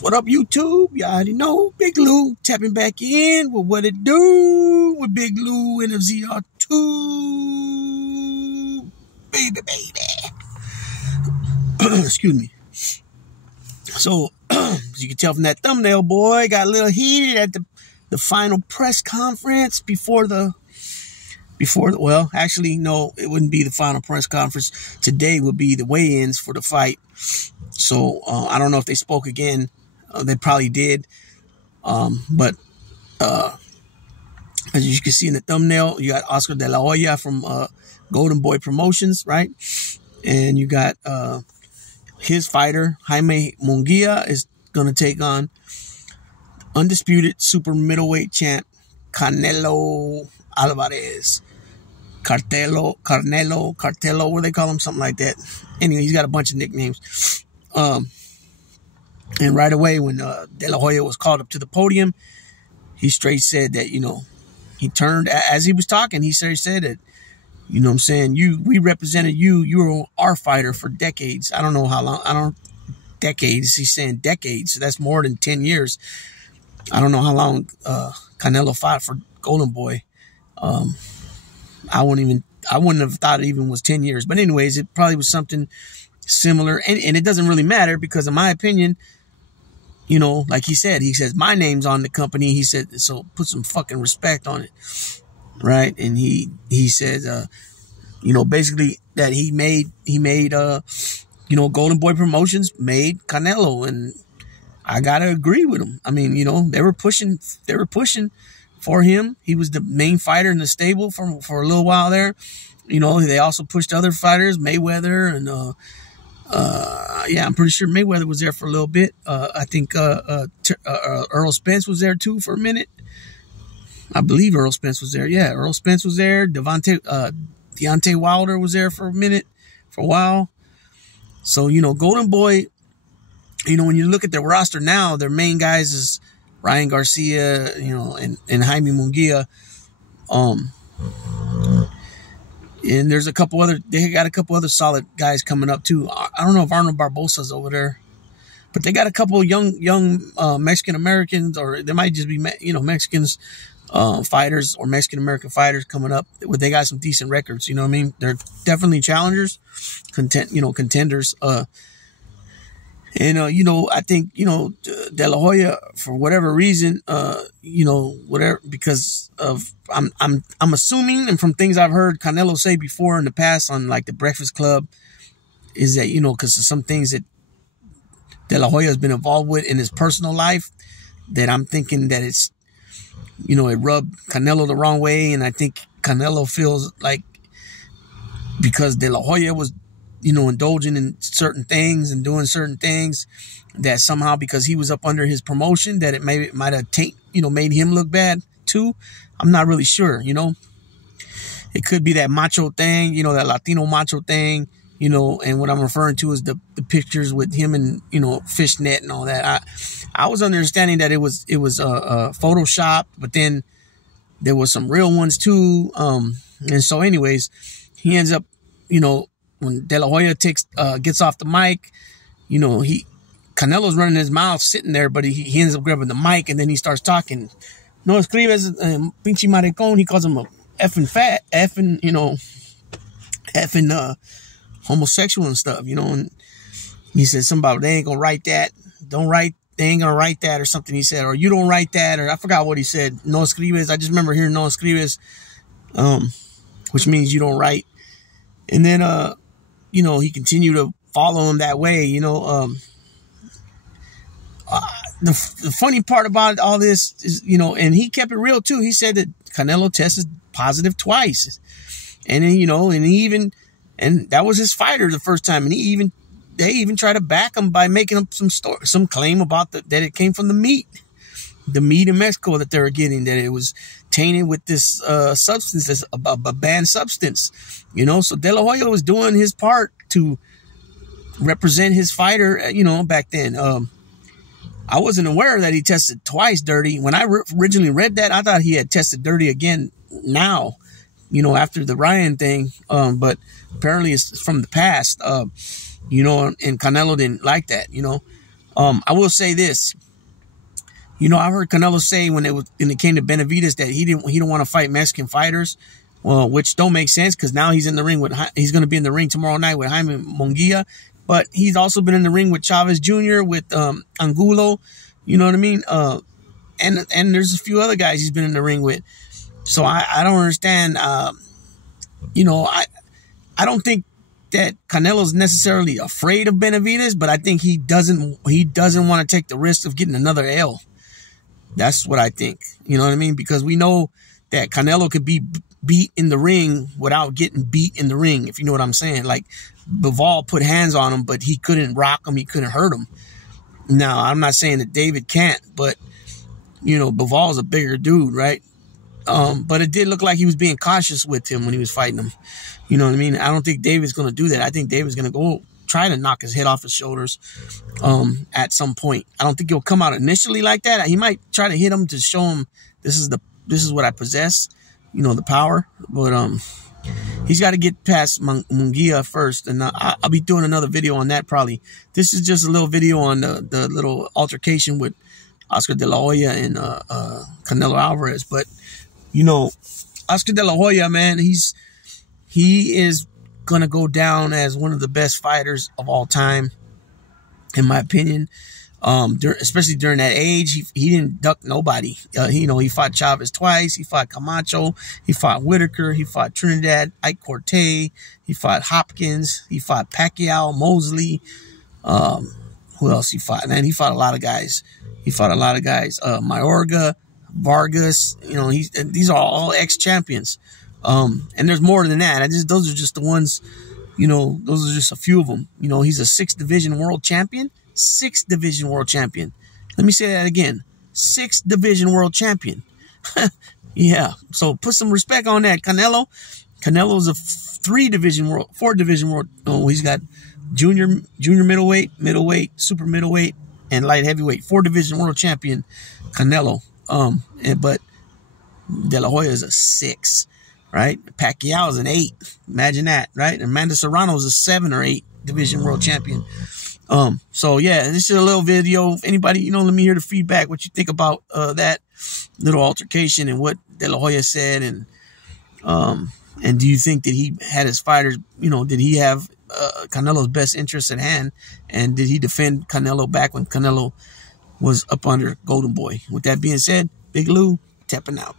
What up, YouTube? You already know. Big Lou tapping back in with what it do with Big Lou and the ZR2. Baby. Excuse me. So, as you can tell from that thumbnail, boy, got a little heated at the final press conference well, actually, no, it wouldn't be the final press conference. Today would be the weigh-ins for the fight. So, I don't know if they spoke again. They probably did. But as you can see in the thumbnail, you got Oscar de la Hoya from Golden Boy Promotions, right? And you got his fighter, Jaime Munguia, is going to take on undisputed super middleweight champ, Canelo Alvarez. Cartelo, what do they call him? Something like that. Anyway, he's got a bunch of nicknames. And right away, when De La Hoya was called up to the podium, he straight said that, he turned, as he was talking, he said that, what I'm saying, we represented you. You were our fighter for decades. I don't know how long. Decades. He's saying decades. So that's more than 10 years. I don't know how long Canelo fought for Golden Boy. I wouldn't have thought it even was 10 years. But anyways, it probably was something similar. And it doesn't really matter because, in my opinion, like he says, my name's on the company. He said, so put some fucking respect on it. Right. And he says, basically that he made Golden Boy Promotions made Canelo. And I got to agree with him. I mean, they were pushing for him. He was the main fighter in the stable for a little while there. They also pushed other fighters, Mayweather and, I'm pretty sure Mayweather was there for a little bit. I think Earl Spence was there too for a minute. I believe Earl Spence was there. Yeah, Earl Spence was there. Deontay Wilder was there for a while. So, Golden Boy, when you look at their roster now, their main guys is Ryan Garcia, and Jaime Munguia. And there's they got a couple other solid guys coming up too. I don't know if Arnold Barbosa's over there, but they got a couple young Mexican Americans, or they might just be Mexicans fighters or Mexican American fighters coming up. They got some decent records. You know what I mean? They're definitely challengers, contenders. And, I think, De La Hoya, for whatever reason, because of, I'm assuming, and from things I've heard Canelo say before in the past on like the Breakfast Club, is that, because of some things that De La Hoya has been involved with in his personal life, that I'm thinking that it's, it rubbed Canelo the wrong way. And I think Canelo feels like because De La Hoya was, indulging in certain things and doing certain things, that somehow because he was up under his promotion, that it might have made him look bad too. I'm not really sure, It could be that macho thing, that Latino macho thing, and what I'm referring to is the pictures with him and, fishnet and all that. I was understanding that it was Photoshopped, but then there was some real ones too. And so anyways, he ends up, when De La Hoya gets off the mic, Canelo's running his mouth sitting there, but he ends up grabbing the mic and then he starts talking. No escribes, pinche maricón. He calls him a effing fat, effing homosexual and stuff, and he says something about they ain't gonna write that. They ain't gonna write that or something he said, or you don't write that, or I forgot what he said. No escribes. I just remember hearing no escribes, which means you don't write. And then, he continued to follow him that way, the funny part about all this is, and he kept it real too. He said that Canelo tested positive twice. And then, and that was his fighter the first time. And they even tried to back him by making up some claim about that it came from the meat in Mexico that they were getting, that it was tainted with this substance, this a banned substance, So De La Hoya was doing his part to represent his fighter, back then. I wasn't aware that he tested twice dirty. When I originally read that, I thought he had tested dirty again now, after the Ryan thing. But apparently it's from the past, and Canelo didn't like that, I will say this. You know, I heard Canelo say when it came to Benavidez that he don't want to fight Mexican fighters, well, which don't make sense because now he's in the ring he's going to be in the ring tomorrow night with Jaime Munguia, but he's also been in the ring with Chavez Jr., with Angulo, you know what I mean? And there's a few other guys he's been in the ring with. So I don't understand. You know, I don't think that Canelo's necessarily afraid of Benavidez, but I think he doesn't want to take the risk of getting another L. That's what I think. You know what I mean? Because we know that Canelo could be beat in the ring without getting beat in the ring, if you know what I'm saying. Like, Bivol put hands on him, but he couldn't rock him. He couldn't hurt him. Now, I'm not saying that David can't, but, you know, Bivol's a bigger dude, right? But it did look like he was being cautious with him when he was fighting him. You know what I mean? I don't think David's going to do that. I think David's going to go try to knock his head off his shoulders at some point. I don't think he'll come out initially like that. He might try to hit him to show him this is what I possess, you know, the power. But he's got to get past Munguia first, and I'll be doing another video on that probably. This is just a little video on the little altercation with Oscar De La Hoya and Canelo Alvarez. But you know, Oscar De La Hoya, man, he is gonna go down as one of the best fighters of all time, in my opinion. Especially during that age, he didn't duck nobody. You know, he fought Chavez twice. He fought Camacho. He fought Whitaker. He fought Trinidad, Ike Corte. He fought Hopkins. He fought Pacquiao, Mosley. Who else he fought? Man, he fought a lot of guys. Mayorga, Vargas. You know, these are all ex-champions. And there's more than that. Those are just the ones, you know, those are just a few of them. You know, he's a 6th division world champion. 6th division world champion. Let me say that again. 6th division world champion. Yeah. So put some respect on that. Canelo's a 4 division world. Oh, he's got junior middleweight, super middleweight, and light heavyweight. 4 division world champion, Canelo. But De La Hoya is a 6. Right? Pacquiao is an 8. Imagine that, right? Amanda Serrano is a 7 or 8 division world champion. So yeah, this is a little video. If anybody, you know, let me hear the feedback, what you think about that little altercation and what De La Hoya said, and do you think that he had his fighters, you know, did he have Canelo's best interests at hand, and did he defend Canelo back when Canelo was up under Golden Boy? With that being said, Big Lou, tapping out.